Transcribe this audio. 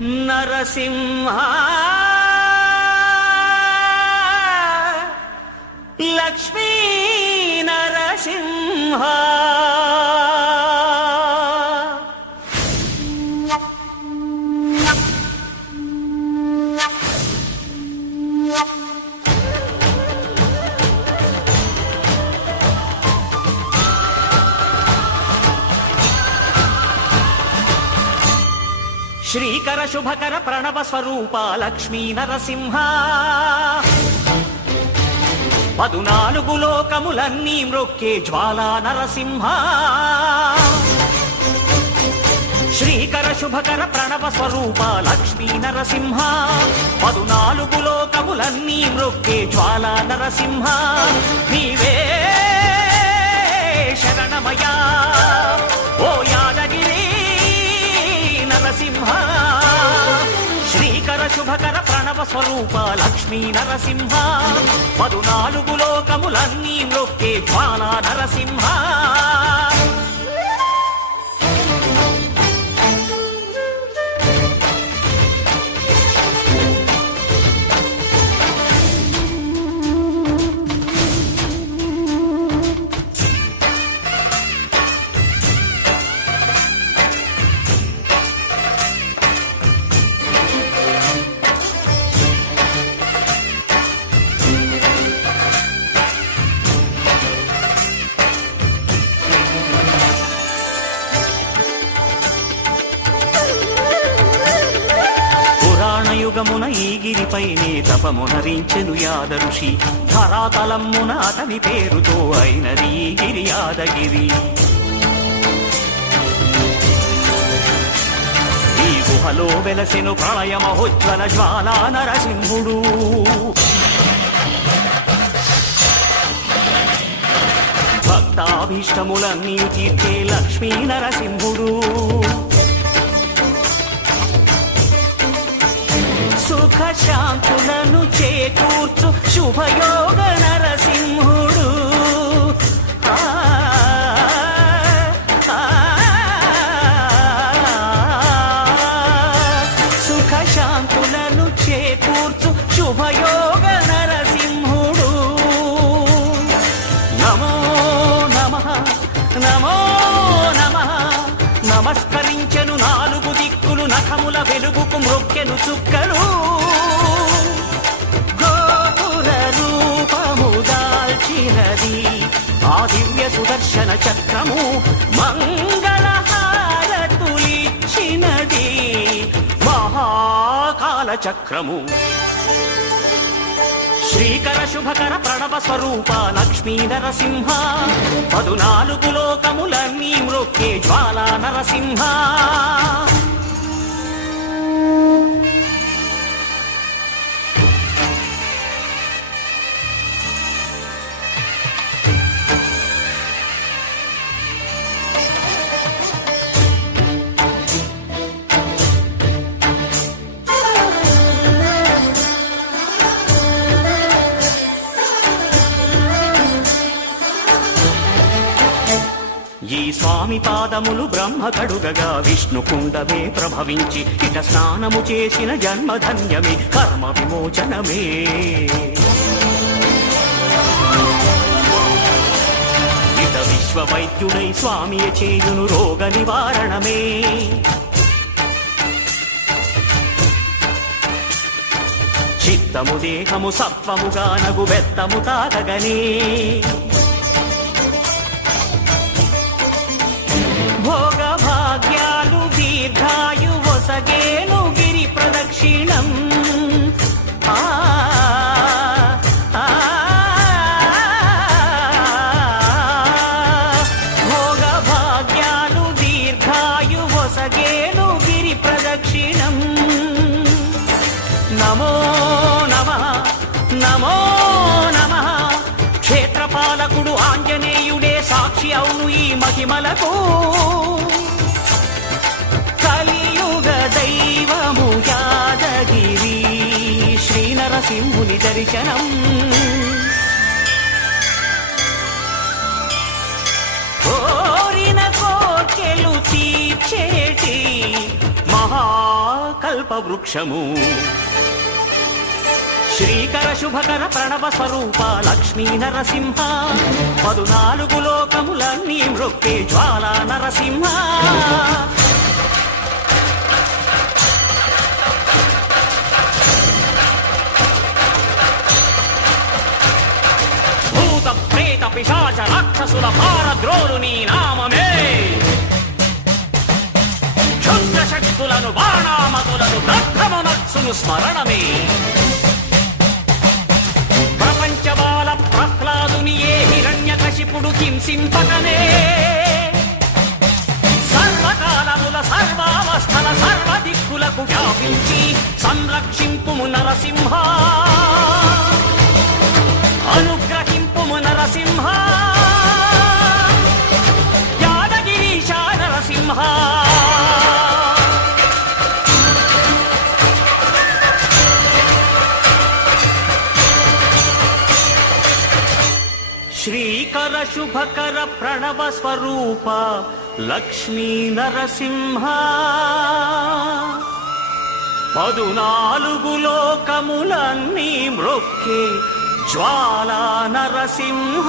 నరసింహ లక్ష్మీ నరసింహ శ్రీకర శుభకర ప్రణవ స్వరూప లక్ష్మీ నరసింహ 14 లోకములన్నీ మ్రొక్కే జ్వాలా నరసింహ శ్రీకర శుభకర ప్రణవ స్వరూప లక్ష్మీ నరసింహ 14 లోకములన్నీ మ్రొక్కే జ్వాలా నరసింహ నీవే శరణమయా ఓ యాదగిరి నరసింహ శ్రీకర శుభకర ప్రణవ స్వరూప లక్ష్మీ నరసింహ 14 లోకములన్నీ మ్రొక్కే జ్వాలా నరసింహ యుగమున ఈ గిరిపైనే తపమునరించెను యాద ఋషి ధరాతలమ్మున అతని పేరుతో అయినది ఈ గిరి యాదగిరి ఈ గుహలో వెలసెను ప్రళయ మహోజ్వల జ్వాలా నరసింహుడు భక్తాభీష్టములన్నీ తీర్చే లక్ష్మీ నరసింహుడు సుఖ శాంతులను చేకూర్చు శుభయోగ నరసింహుడు సుఖ శాంతులను చేకూర్చు శుభయోగ నరసింహుడు నమో నమః నమో నమః నమస్కరించెను 4 దిక్కులు నఖముల వెలుగుకు మ్రొక్కెను చుక్కలు గోపుర రూపము దాల్చినది ఆ దివ్య సుదర్శన చక్రము మంగళహారతులిచ్చినది మహాకాల చక్రము శ్రీకర శుభకర ప్రణవ స్వరూప లక్ష్మీ నరసింహ 14 లోకములన్నీ మ్రొక్కే జ్వాలా నరసింహ ఈ స్వామి పాదములు బ్రహ్మ కడుగగా విష్ణు కుండమే ప్రభవించి ఇట స్నానము చేసిన జన్మధన్యమే కర్మ విమోచనమే ఇట విశ్వవైద్యుడై స్వామియ చేయును రోగ నివారణమే చిత్తము దేహము సత్వముగా నగు బెత్తము తాకగనే భోగ భాగ్యాలు దీర్ఘాయు వసగేను గిరి ప్రదక్షిణం భోగ భాగ్యాలు దీర్ఘాయు వసగేను గిరి ప్రదక్షిణం నమో నమః నమో నమః క్షేత్రపాలకుడు ఆంజనేయుడే సాక్షి అవును ఈ మహిమలకు కలియుగ దైవము యాదగిరి శ్రీ నరసింహుని దర్శనం కోరిన కోర్కెలు తీర్చేటి మహా కల్పవృక్షము శ్రీకర శుభకర ప్రణవ స్వరూప లక్ష్మీ నరసింహ 14 లోకములన్నీ మృక్కే జ్వాలా నరసింహ భూత ప్రేత పిశాచ రాక్షసుల భారద్రోలు నీ నామమే క్షుద్ర శక్తులను బాణామతులను దగ్ధమనర్చును స్మరణమే ప్రపంచబాల ప్రహ్లాదుని ఏ హిరణ్యకశిపుడు హింసింపకనే సర్వకాలముల సర్వావస్థల సర్వదిక్కులకు వ్యాపించి సంరక్షింపుము నరసింహ అనుగ్రహింపుము నరసింహ యాదగిరీశ నరసింహ శ్రీకర శుభకర ప్రణవ స్వరూప లక్ష్మీ నరసింహ 14 లోకములన్నీ మ్రొక్కే జ్వాలా నరసింహ